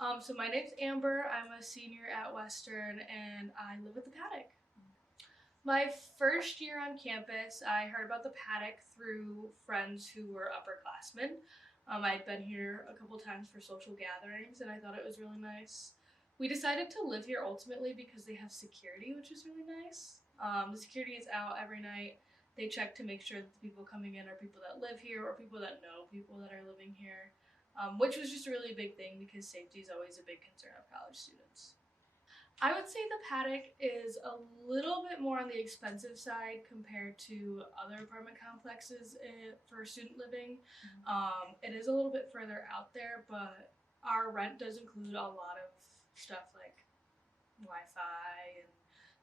So my name's Amber. I'm a senior at Western, and I live at the Paddock. My first year on campus, I heard about the Paddock through friends who were upperclassmen. I'd been here a couple times for social gatherings, and I thought it was really nice. We decided to live here ultimately because they have security, which is really nice. The security is out every night. They check to make sure that the people coming in are people that live here or people that know people that are living here, which was just a really big thing because safety is always a big concern of college students. I would say the Paddock is a little bit more on the expensive side compared to other apartment complexes for student living. It is a little bit further out there, but our rent does include a lot of stuff like Wi-Fi and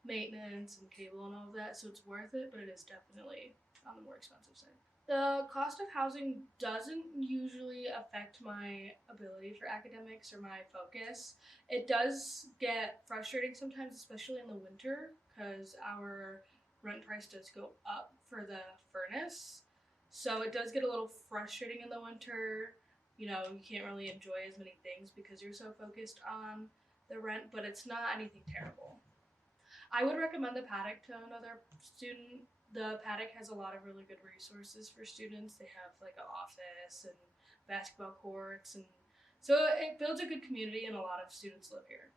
maintenance and cable and all of that, so it's worth it, but it is definitely on the more expensive side. The cost of housing doesn't usually affect my ability for academics or my focus. It does get frustrating sometimes, especially in the winter, because our rent price does go up for the furnace. So it does get a little frustrating in the winter. You know, you can't really enjoy as many things because you're so focused on the rent, but it's not anything terrible. I would recommend the Paddock to another student. The Paddock has a lot of really good resources for students. They have like an office and basketball courts, and so it builds a good community, and a lot of students live here.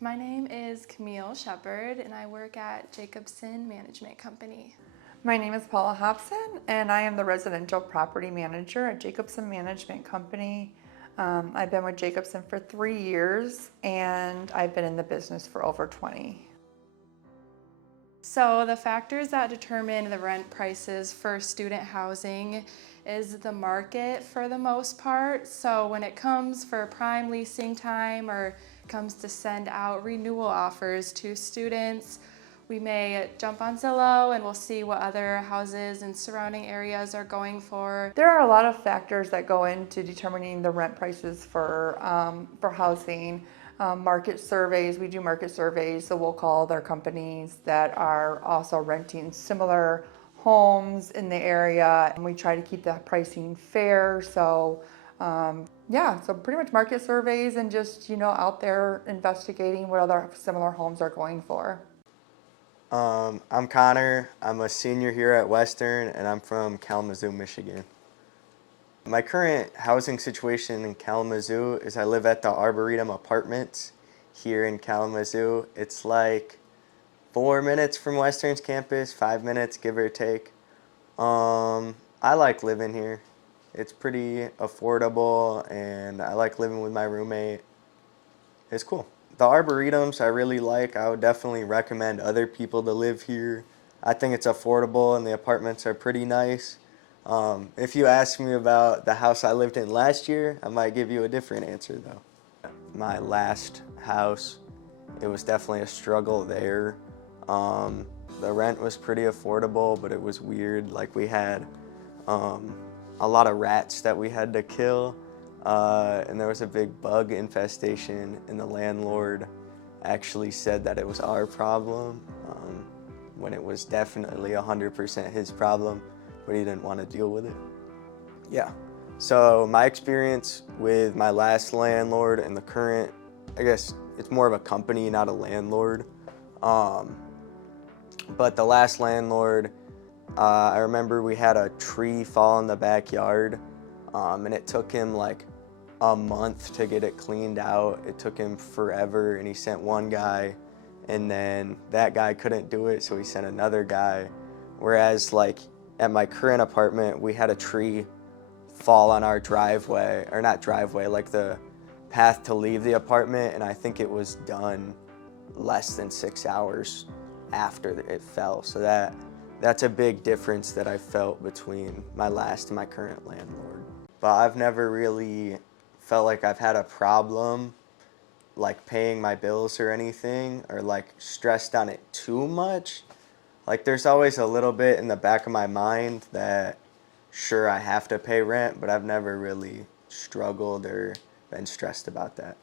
My name is Camille Shepard, and I work at Jacobson Management Company. My name is Paula Hobson, and I am the residential property manager at Jacobson Management Company. I've been with Jacobson for 3 years, and I've been in the business for over 20. So the factors that determine the rent prices for student housing is the market for the most part. So when it comes for prime leasing time or comes to send out renewal offers to students, we may jump on Zillow and we'll see what other houses in surrounding areas are going for. There are a lot of factors that go into determining the rent prices for housing. Market surveys, we do market surveys, so we'll call their companies that are also renting similar homes in the area, and we try to keep that pricing fair. So so pretty much market surveys and just, out there investigating what other similar homes are going for. I'm Connor. I'm a senior here at Western, and I'm from Kalamazoo, Michigan. My current housing situation in Kalamazoo is I live at the Arboretum Apartments here in Kalamazoo. It's like 4 minutes from Western's campus, 5 minutes, give or take. I like living here. It's pretty affordable, and I like living with my roommate. It's cool. The Arboretums I really like. I would definitely recommend other people to live here. I think it's affordable, and the apartments are pretty nice. If you ask me about the house I lived in last year, I might give you a different answer though. My last house, it was definitely a struggle there. The rent was pretty affordable, but it was weird. Like we had a lot of rats that we had to kill, and there was a big bug infestation, and the landlord actually said that it was our problem, when it was definitely 100% his problem, but he didn't want to deal with it. Yeah. So my experience with my last landlord and the current, I guess it's more of a company, not a landlord. But the last landlord, I remember we had a tree fall in the backyard, and it took him like a month to get it cleaned out. It took him forever, and he sent one guy, and then that guy couldn't do it, so he sent another guy. Whereas like at my current apartment, we had a tree fall on our driveway, or not driveway, like the path to leave the apartment, and I think it was done less than 6 hours after it fell. So that's a big difference that I felt between my last and my current landlord. But I've never really felt like I've had a problem like paying my bills or anything, or like stressed on it too much. Like there's always a little bit in the back of my mind that sure I have to pay rent, but I've never really struggled or been stressed about that.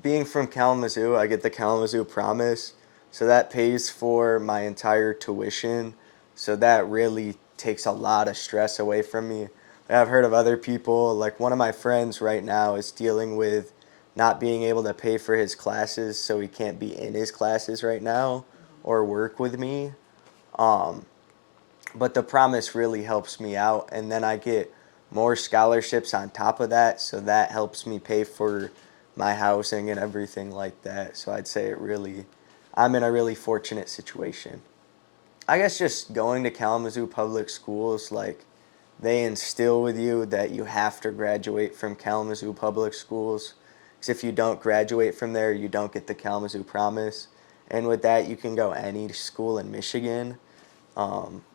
Being from Kalamazoo, I get the Kalamazoo Promise, so that pays for my entire tuition. So that really takes a lot of stress away from me. I've heard of other people, like one of my friends right now is dealing with not being able to pay for his classes, so he can't be in his classes right now or work with me. But the promise really helps me out, and then I get more scholarships on top of that, so that helps me pay for my housing and everything like that. So I'd say I'm in a really fortunate situation. I guess just going to Kalamazoo Public Schools, like, they instill with you that you have to graduate from Kalamazoo Public Schools. Because if you don't graduate from there, you don't get the Kalamazoo Promise. And with that, you can go any school in Michigan,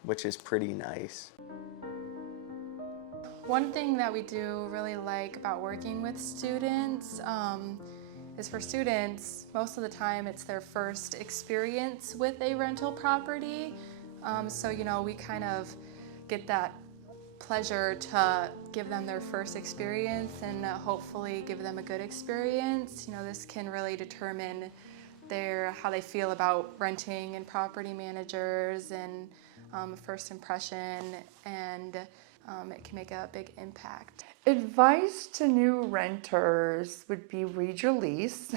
which is pretty nice. One thing that we do really like about working with students is for students, most of the time it's their first experience with a rental property. So, we kind of get that pleasure to give them their first experience and hopefully give them a good experience. This can really determine how they feel about renting and property managers and first impression, and it can make a big impact. Advice to new renters would be read your lease.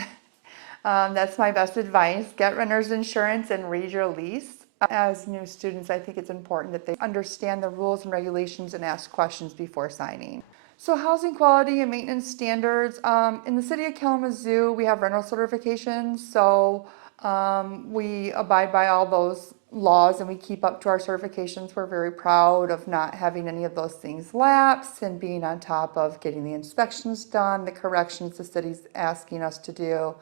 That's my best advice. Get renter's insurance and read your lease. As new students, I think it's important that they understand the rules and regulations and ask questions before signing. So housing quality and maintenance standards. In the city of Kalamazoo, we have rental certifications, so we abide by all those laws and we keep up to our certifications. We're very proud of not having any of those things lapse and being on top of getting the inspections done, the corrections the city's asking us to do.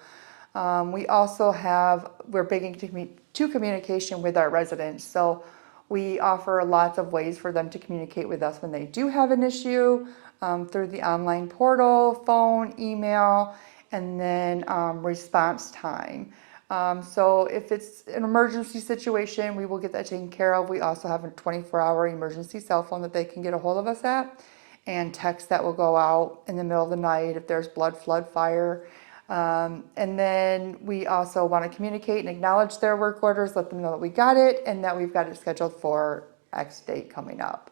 We're big into communication with our residents, so we offer lots of ways for them to communicate with us when they do have an issue, through the online portal, phone, email, and then response time. So if it's an emergency situation, we will get that taken care of. We also have a 24-hour emergency cell phone that they can get a hold of us at, and text that will go out in the middle of the night if there's blood, flood, fire. And then we also want to communicate and acknowledge their work orders, let them know that we got it and that we've got it scheduled for X date coming up.